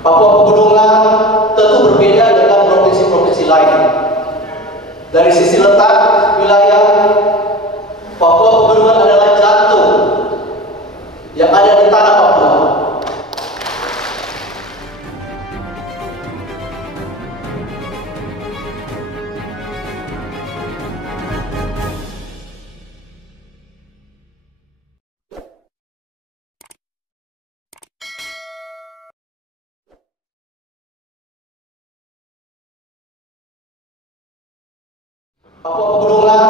Papua Pegunungan tentu berbeda dengan provinsi-provinsi lain. Dari sisi letak wilayah, Papua Pegunungan adalah jantung yang ada di tanah Papua. Papua Pegunungan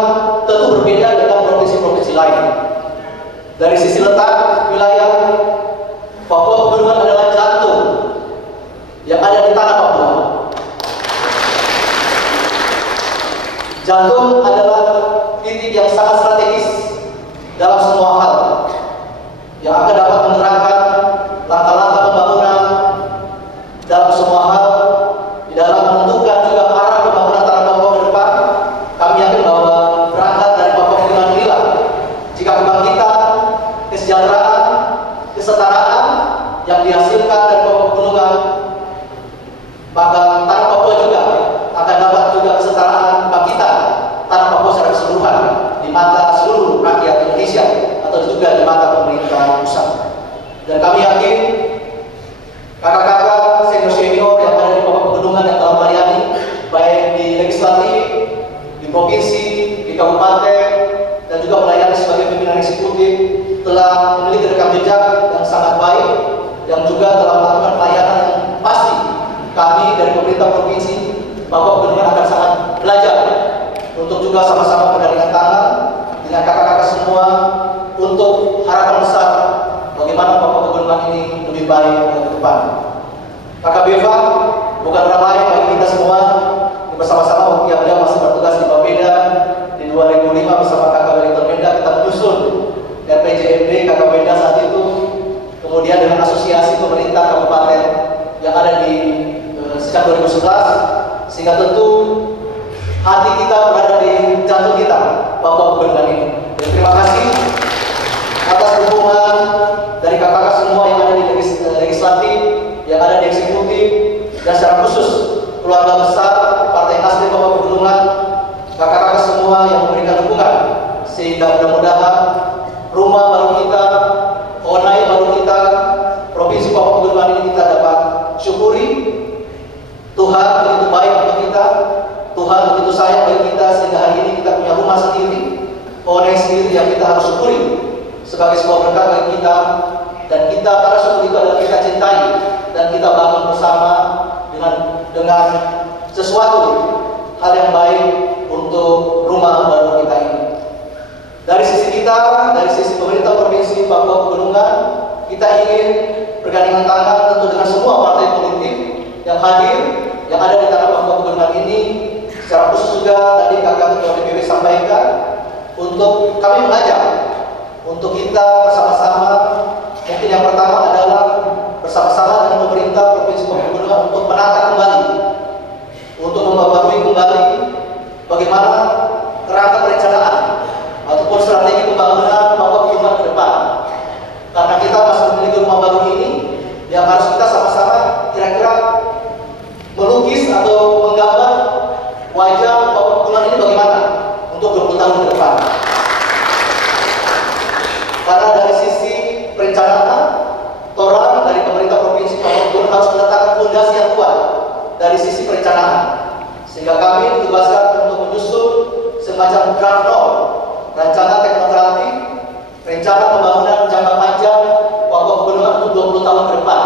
tentu berbeda dengan provinsi-provinsi lain. Dari sisi letak wilayah, Papua Pegunungan adalah jantung yang ada di tanah Papua. Jantung adalah titik yang sangat strategis dalam semua hal yang akan dapat menerangkan langkah-langkah pembangunan dalam semua hal di dalam menentukan juga arah pembangunan tanah Papua ke depan. Kami yakin bahwa berangkat dari Papua Pegunungan inilah jika kebangkitan, kesejahteraan, kesetaraan yang dihasilkan dari Papua Pegunungan, maka tanah Papua juga akan dapat juga kesetaraan kebangkitan tanah Papua secara keseluruhan di mata seluruh rakyat Indonesia atau juga di mata pemerintah pusat. Dan kami yakin kakak-kakak senior-senior yang ada di Papua Pegunungan yang telah melayani baik di legislatif, di provinsi, di kabupaten, dan juga melayani sebagai pimpinan eksekutif telah memiliki rekam jejak yang sangat baik yang juga telah melakukan pelayanan yang pasti. Kami dari pemerintah provinsi Papua Pegunungan akan sangat belajar untuk juga sama-sama bergandingan tangan dengan kakak-kakak semua untuk harapan besar bagaimana Papua Pegunungan ini lebih baik ke depan. Kakak Beva bukan orang lain bagi kita semua. Bersama-sama yang beliau masih bertugas di Bapeda di 2005 bersama kakak Wellington Menda kita menyusun RPJMD kakak Beda saat itu, kemudian dengan asosiasi pemerintah kabupaten yang ada di sejak 2011, sehingga tentu hati kita berada di jantung kita Papua Pegunungan ini. Dan terima kasih atas dukungan dari kakak-kakak semua yang ada di legislatif, yang ada di eksekutif, dan secara khusus keluarga besar Partai Nasdem Papua Pegunungan, kakak-kakak semua yang memberikan dukungan sehingga mudah-mudahan rumah baru kita, Onai baru kita, Provinsi Papua Pegunungan ini kita dapat syukuri. Tuhan begitu baik untuk kita, Tuhan begitu sayang bagi kita sehingga hari ini kita punya rumah sendiri, Onai sendiri yang kita harus syukuri sebagai sebuah berkat bagi kita. Dan kita para syukur itu adalah kita cintai dan kita bangun bersama dengan sesuatu hal yang baik untuk rumah baru kita ini. Dari sisi kita, dari sisi pemerintah Provinsi Papua Pegunungan, kita ingin bergandingan tangan tentu dengan semua partai politik yang hadir, yang ada di tanah Papua Pegunungan ini. Secara khusus juga tadi kakak Ketua DPW sampaikan untuk kami mengajak untuk kita bersama-sama. Mungkin yang pertama adalah bersama-sama dengan pemerintah Provinsi Papua Pegunungan untuk menata kembali, untuk memperbarui kembali bagaimana kerangka perencanaan ataupun strategi pembangunan Papua Pegunungan ke depan. Karena kita masih memiliki rumah baru ini yang harus kita sama-sama kira-kira melukis atau menggambar wajah Papua Pegunungan ini bagaimana untuk 20 tahun ke depan. Karena dari sisi perencanaan, orang dari pemerintah Provinsi Papua Pegunungan harus meletakkan fondasi yang kuat dari sisi perencanaan, sehingga kami ditugaskan untuk menyusun semacam draft norm, rencana teknokratik, rencana pembangunan jangka panjang Papua Pegunungan untuk 20 tahun ke depan,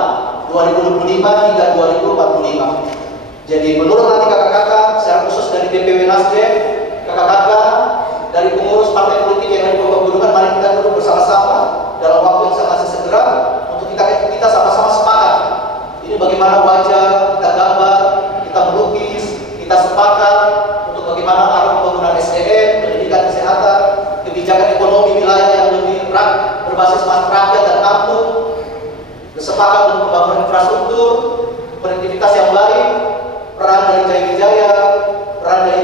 2025 hingga 2045. Jadi menurut nanti kakak-kakak, secara khusus dari DPW Nasdem, kakak-kakak dari pengurus partai politik yang ada di Papua Pegunungan, mari kita duduk bersama-sama dalam waktu yang sangat segera untuk kita sama-sama sepakat. Ini bagaimana wajah kita gambar, kita melukis, kita sepakat untuk bagaimana arah pembangunan SDM, pendidikan, kesehatan, kebijakan ekonomi wilayah yang lebih berbasis rakyat dan kampung, bersepakat untuk pembangunan infrastruktur, konektivitas yang baik, peran dari Jaya-Wijaya, peran dari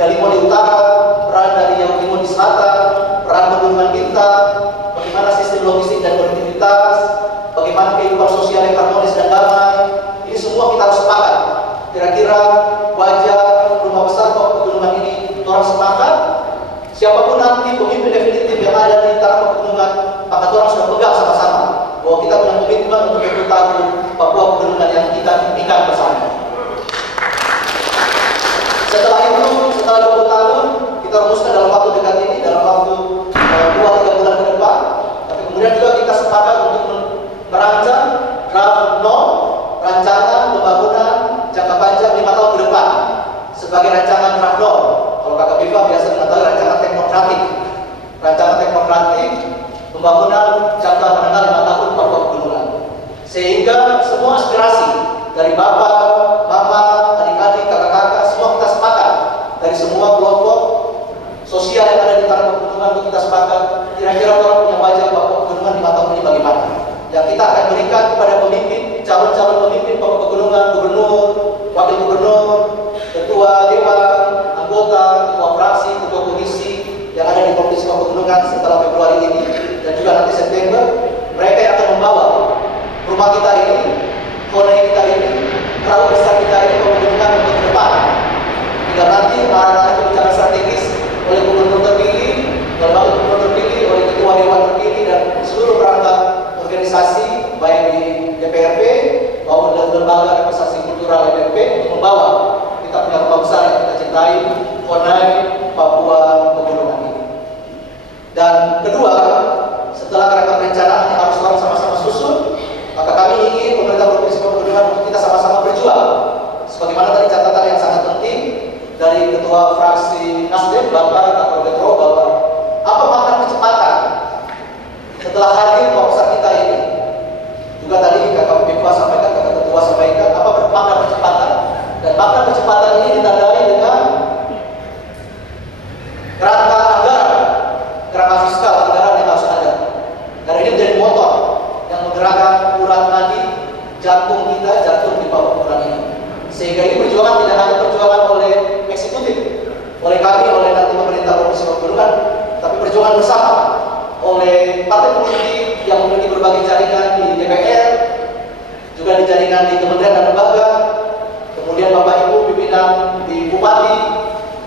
Yalimo di utara, peran dari Yalimo di selatan, peran Pegunungan Bintang, bagaimana sistem sebagai rancangan draftdown. Kalau Kakak Biva biasa mengatakan rancangan teknokratik. Rancangan teknokratik pembangunan jangka menengah 5 tahun Papua Pegunungan. Sehingga semua aspirasi dari Bapak, Mama, adik-adik, kakak-kakak, semua kita sepakat. Dari semua kelompok sosial yang ada di tanah pegunungan untuk kita sepakat. Kira-kira orang punya wajah Papua Pegunungan 5 tahun ini bagaimana? Yang kita akan berikan kepada pemimpin, calon-calon pemimpin Papua Pegunungan, gubernur, wakil gubernur, ketua dewan, anggota, ketua fraksi, ketua komisi yang ada di Provinsi Papua Pegunungan setelah Februari ini dan juga nanti September. Mereka yang akan membawa rumah kita ini, kone kita ini, perahu besar kita ini Papua Pegunungan untuk ke depan. Hingga nanti arah-arah kebijakan strategis oleh gubernur terpilih, oleh wakil gubernur terpilih, oleh ketua dewan terpilih dan seluruh perangkat organisasi baik di DPRP maupun lembaga representasi kultural DPRP untuk membawa kita punya rumah besar yang kita cintai, Konai Papua Pegunungan ini. Dan kedua, setelah kerangka perencanaan yang harus orang sama-sama susun, maka kami ingin pemerintah Provinsi Papua Pegunungan untuk kita sama-sama berjuang. Sebagaimana tadi catatan yang sangat penting dari Ketua Fraksi Nasdem, Bapak Dr. Betro, bahwa apa makna kecepatan setelah hadir rumah besar kita ini. Juga tadi Kakak Biva sampaikan, Kakak Ketua sampaikan, apa makna kecepatan. Dan makna kecepatan ini ditandai dengan kerangka anggaran, kerangka fiskal anggaran yang harus ada. Karena ini menjadi motor yang menggerakkan urat nadi jantung kita, jantung di Papua Pegunungan ini. Sehingga ini perjuangan tidak hanya perjuangan oleh eksekutif, oleh kami, oleh nanti pemerintah Provinsi Papua Pegunungan, tapi perjuangan bersama oleh partai politik yang memiliki berbagai jaringan di DPR, juga di jaringan di kementerian dan lembaga, kemudian Bapak Ibu pimpinan di Bupati,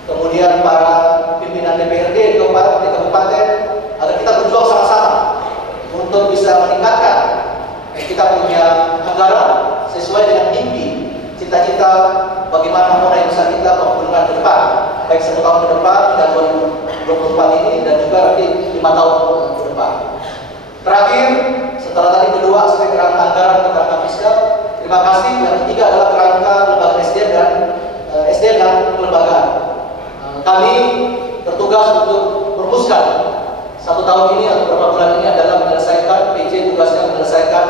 kemudian para pimpinan DPRD di kabupaten, agar kita berjuang sama-sama untuk bisa meningkatkan kita punya anggaran sesuai dengan mimpi, cita-cita bagaimana modal besar kita Pegunungan ke depan, baik 1 tahun ke depan dan 2024 ini dan juga nanti 5 tahun ke depan. Terakhir, setelah tadi kedua aspek kerangka anggaran ke kerangka fiskal, terima kasih. Yang ketiga adalah kerangka lembaga SDM dan kelembagaan. Kami bertugas untuk merumuskan 1 tahun ini atau beberapa bulan ini adalah menyelesaikan PJ, tugasnya menyelesaikan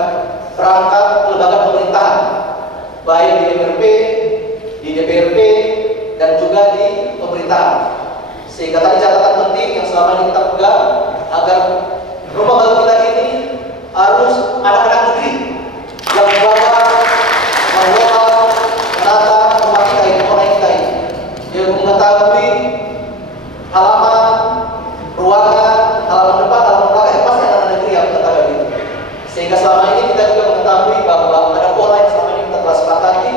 perangkat lembaga pemerintahan baik di MRP, di DPRP, dan juga di pemerintahan. Sehingga tadi catatan penting yang selama ini kita pegang agar rumah baru kita ini harus anak-anak negeri yang mengelola, menata rumah kita ini, kota kita ini, yang mengetahui halaman, ruangan, halaman depan, halaman belakang, pasti anak-anak negeri yang mengetahui itu. Sehingga selama ini kita juga mengetahui bahwa ada pola yang selama ini kita telah sepakati,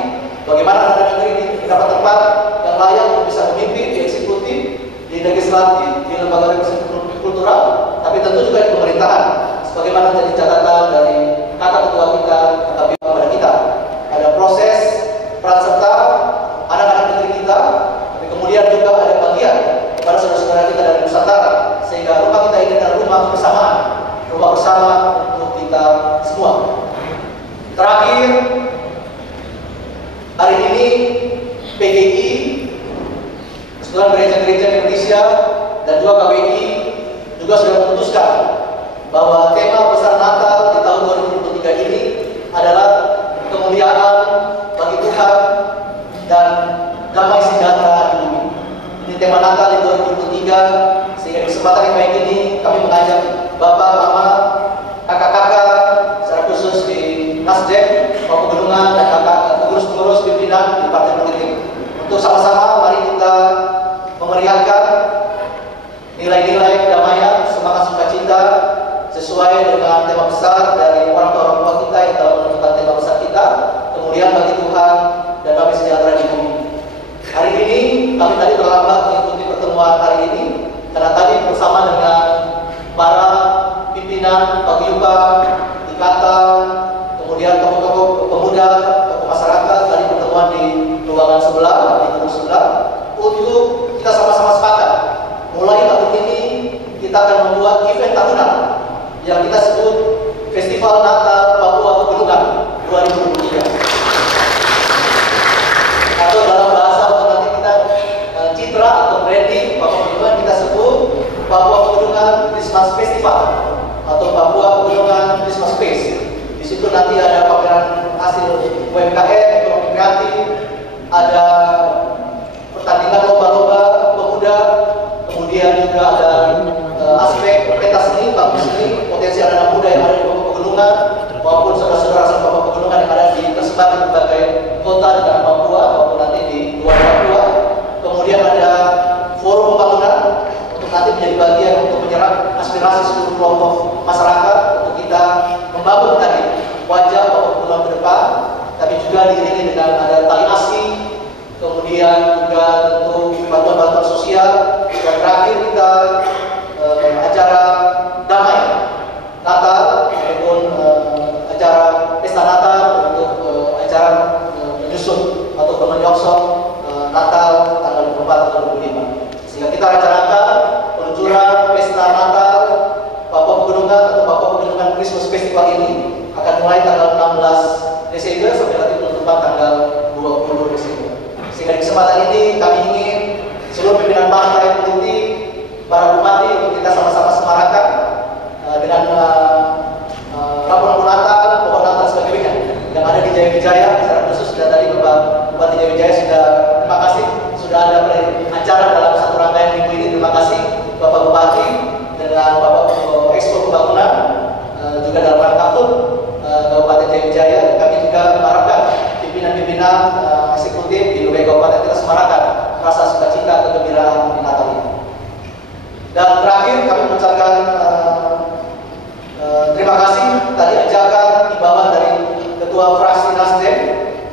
bagaimana anak-anak negeri ini mendapat tempat yang layak untuk bisa memimpin di eksekutif, di legislatif, di lembaga representasi kultural, tapi tentu juga di pemerintahan. Sebagaimana jadi catatan dari kakak ketua kita, kakak Biva kepada kita, ada proses peran serta anak-anak negeri kita, tapi kemudian juga ada bagian kepada saudara-saudara kita dari Nusantara, sehingga rumah kita ini adalah rumah bersamaan, rumah bersama untuk kita semua. Terakhir, hari ini PGI, Persatuan Gereja-Gereja Indonesia dan juga KBI juga sudah memutuskan bahwa tema besar Natal di tahun 2023 ini adalah kemuliaan bagi Tuhan dan damai sejahtera di bumi. Ini tema Natal di 2023, sehingga di kesempatan yang baik ini kami mengajak Bapak, Mama, kakak-kakak, secara khusus di Nasdem, Papua Pegunungan, dan kakak pengurus-pengurus pimpinan di partai politik untuk sama-sama mari kita memeriahkan nilai-nilai kedamaian, semangat sukacita sesuai dengan tema besar dari orang tua kita yang telah menentukan tema besar kita, kemudian bagi Tuhan dan damai sejahtera di bumi. Hari ini kami tadi terlambat mengikuti pertemuan hari ini karena tadi bersama dengan para pimpinan paguyuban, ikatan, kemudian tokoh-tokoh pemuda, tokoh masyarakat tadi pertemuan di ruangan sebelah, di gedung sebelah, untuk kita sama-sama sepakat. Mulai tahun ini kita akan membuat event tahunan yang kita sebut Festival Natal Papua Pegunungan 2023. Atau dalam bahasa nanti kita UMKM, ekonomi kreatif, ada pertandingan lomba-lomba pemuda, kemudian juga ada aspek pentas seni, bagus seni, potensi anak muda yang ada di Papua Pegunungan, maupun saudara-saudara asal Papua Pegunungan yang ada di tersebar di berbagai kota di tanah Papua maupun nanti di luar Papua. Kemudian ada forum pembangunan untuk nanti menjadi bagian untuk menyerap aspirasi seluruh kelompok masyarakat untuk kita membangun tadi wajah Papua Pegunungan ke depan, tapi juga diiringi dengan ada tali asih, kemudian juga tentu bantuan-bantuan sosial, dan terakhir kita acara damai Natal ataupun acara pesta Natal untuk acara menyusun ataupun menyongsong Natal tanggal 24 atau 25. Sehingga kita rencanakan peluncuran pesta Natal Papua Pegunungan atau Papua Pegunungan Christmas Festival ini akan mulai tanggal 16 Desember sampai nanti penutupan tanggal 20 Desember. Sehingga di kesempatan ini kami ingin seluruh pimpinan partai politik, para bupati untuk kita sama-sama semarakan dengan lampu-lampu Natal, pohon Natal sebagainya yang ada di Jaya Wijaya. Secara khusus sudah tadi Bapak Bupati Jaya Wijaya sudah terima kasih sudah ada acara dalam satu rangkaian minggu ini. Terima kasih Bapak Bupati dengan Bapak Expo Pembangunan juga dalam rangka Kabupaten Jaya Wijaya. Kami juga mengharapkan pimpinan-pimpinan eksekutif di berbagai kabupaten kita semarakan rasa sukacita kegembiraan di Natal ini. Dan terakhir kami mengucapkan terima kasih tadi ajakan imbauan dari Ketua Fraksi Nasdem,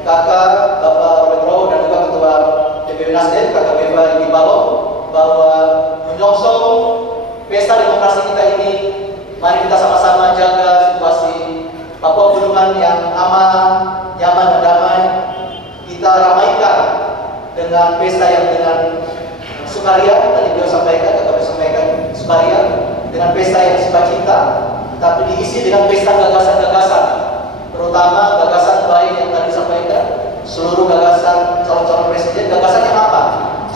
Kakak Bapak Robert Rowo, dan juga Ketua DPW Nasdem, Kakak Beva Igi Balong, bahwa menyongsong pesta demokrasi kita ini, mari kita sama-sama jaga situasi Papua Pegunungan yang aman, nyaman, dan damai. Kita ramaikan dengan pesta yang dengan sukaria, tadi beliau sampaikan, Kakak sampaikan sukaria, dengan pesta yang sukacita, tapi diisi dengan pesta gagasan-gagasan, terutama gagasan baik yang tadi disampaikan, seluruh gagasan calon-calon presiden. Gagasannya apa?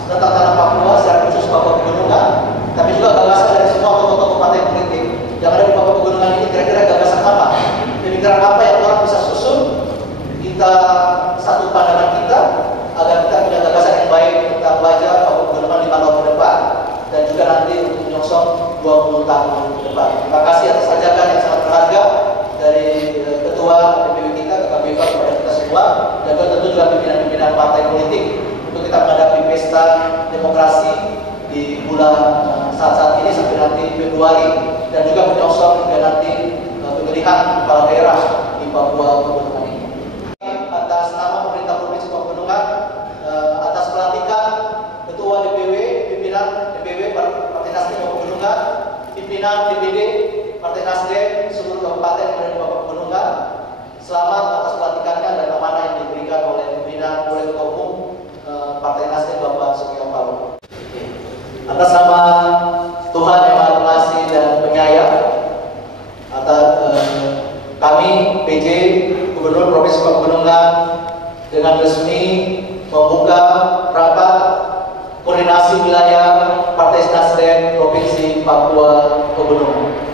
Tentang tanah Papua, secara khusus Papua Pegunungan, tapi juga gagasan dari semua tokoh-tokoh partai politik yang ada di Papua Pegunungan ini. Kira-kira gagasan apa? Pemikiran apa yang orang bisa susun? Kita satu pandangan kita agar kita punya gagasan yang baik tentang wajah Papua Pegunungan 5 tahun ke depan dan juga nanti untuk menyongsong 20 tahun ke depan. Terima kasih atas ajakan yang sangat berharga dari Ketua DPW kita, Kakak Beva, kepada kita semua, dan tentu juga pimpinan-pimpinan partai politik untuk kita menghadapi pesta demokrasi di bulan saat-saat ini sampai nanti Februari, dan juga menyongsong hingga nanti pemilihan kepala daerah di Papua Pegunungan ini. Atas nama pemerintah Provinsi Papua Pegunungan, atas pelantikan Ketua DPW, pimpinan DPW Partai Nasdem Papua Pegunungan, pimpinan DPD Partai Nasdem seluruh kabupaten yang ada di Papua Pegunungan, selamat atas pelantikannya dan amanah yang diberikan oleh pimpinan Ketua Umum Partai Nasdem Bapak Surya Paloh. Atas nama Tuhan yang Maha Pengasih dan Penyayang, atas kami PJ Gubernur Provinsi Papua Pegunungan dengan resmi membuka rapat koordinasi wilayah Partai Nasdem Provinsi Papua Pegunungan.